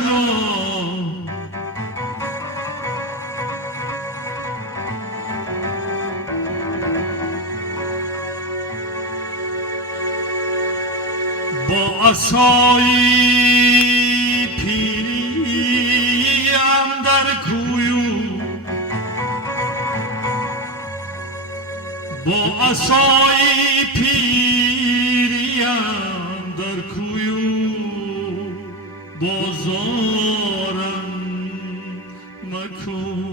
رو با عصای پیریم در کویو با عصای پیریم در کویو بازارم مکن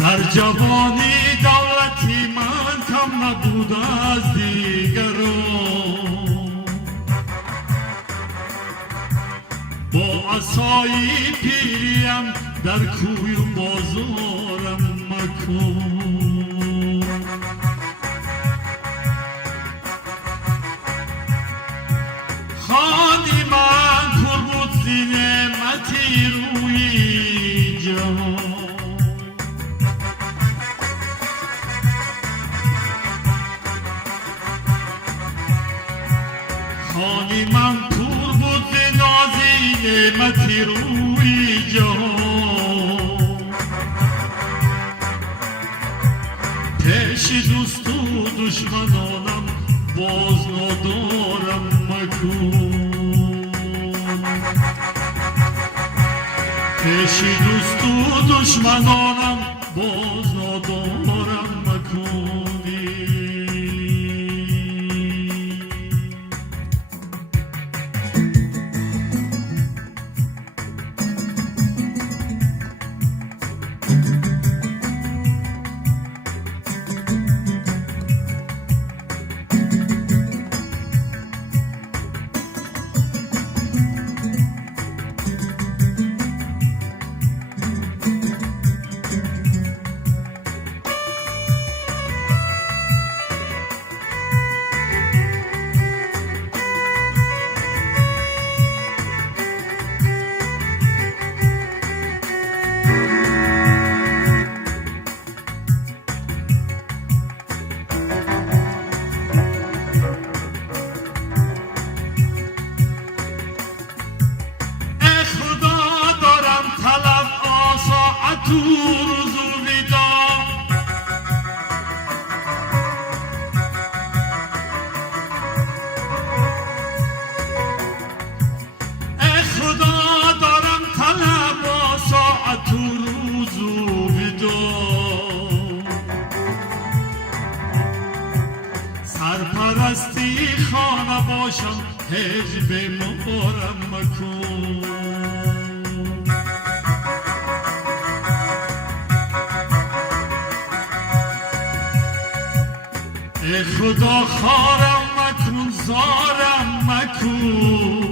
در جوانی دولتی من کم نبود از دیگران با عصای پیریم در کوی و بازارم مکن خانی من پر بود زی نعمتی روی جهان خانی من پور بود نازی نعمتی روی جهان پیش دوست و دشمنانم باز ندارم مکن پیش دوست و دشمنانم باز ندارم مکنی تو روز و ویدا ای خدا دارم طلب و ساعت و روز و ویدا سرپرستی خانه باشم هیچ بیمارم مکن ای خدا خارم مکن زارم مکن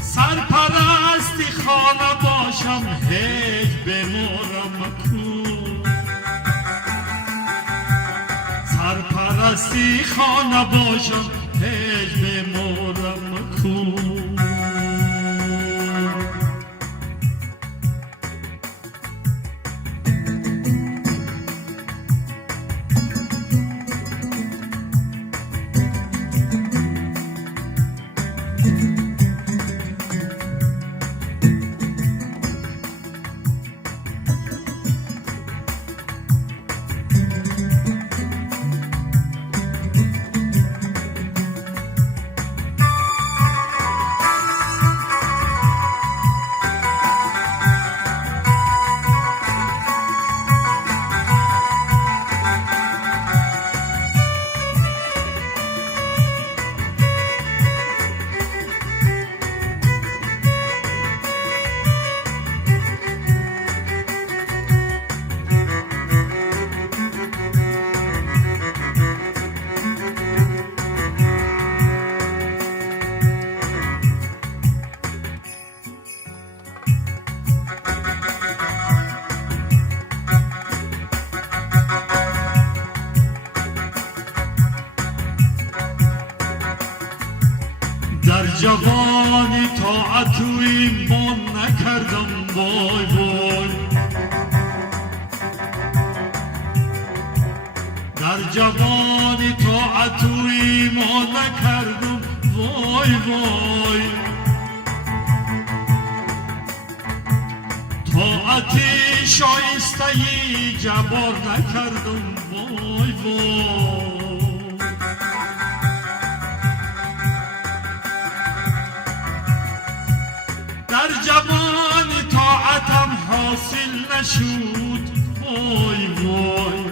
سرپرستی خانه باشم هیچ بیمارم مکن سرپرستی خانه باشم هیچ بیمارم مکن در جوانی طاعت و ایمان نکردم وای وای در جوانی طاعت و ایمان نکردم وای وای طاعتی شایستهی جبار نکردم وای وای در جوانی طاعتم حاصل نشد وای وای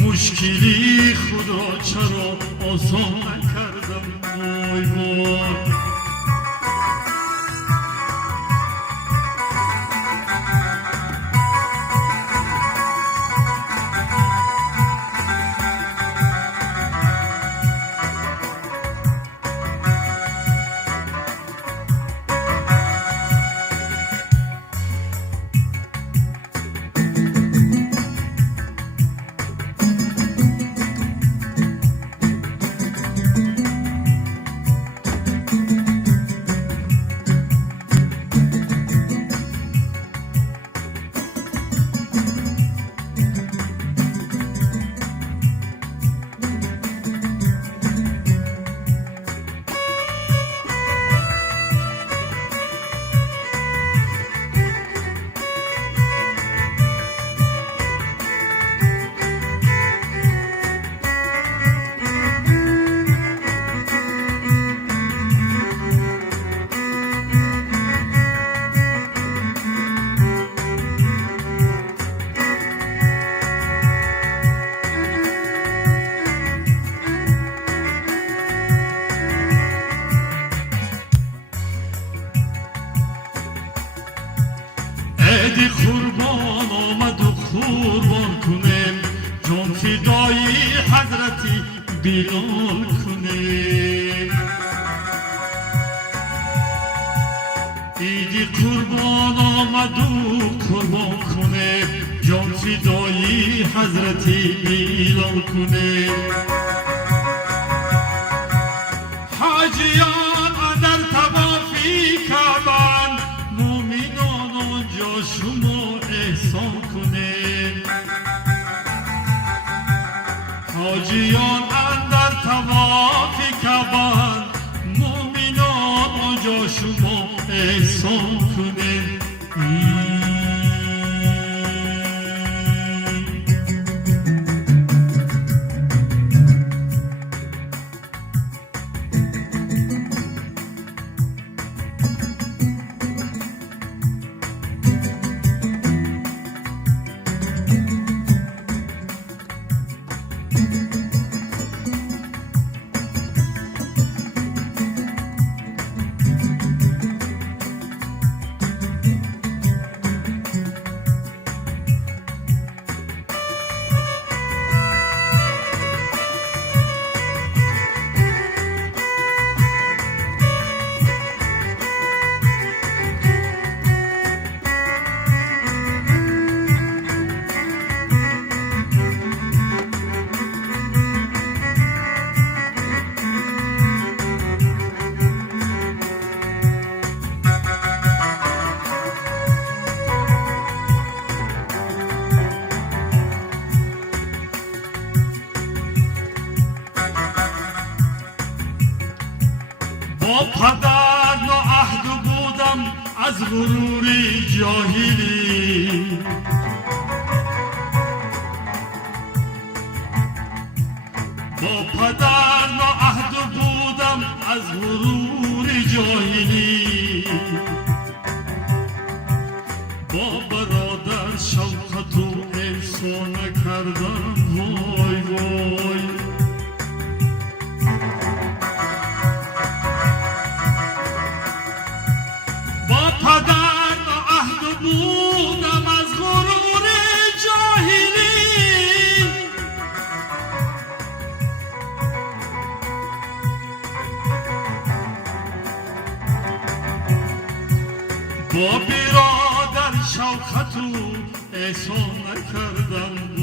مشکلی خود را چرا آسان نکردم وای وای عید قربان آمد و قربان کنیم جان فدای حضرت بلال کنیم عید قربان آمد و قربان کنیم جان فدای حضرت بلال کنیم حاجیان اندر طوافی کعبه شما احسان کنید حاجیان اندر طواف کعبه مومنان آنجا شما احسان کنید با پدر ناعهد بودم از غرور جاهلی با پدر ناعهد بودم از غرور جاهلی با برادر شوقت و احسان کردم وای وای پدر ناعهد بودم از غرور جاهلی با برادر شوقت و احسان نکردم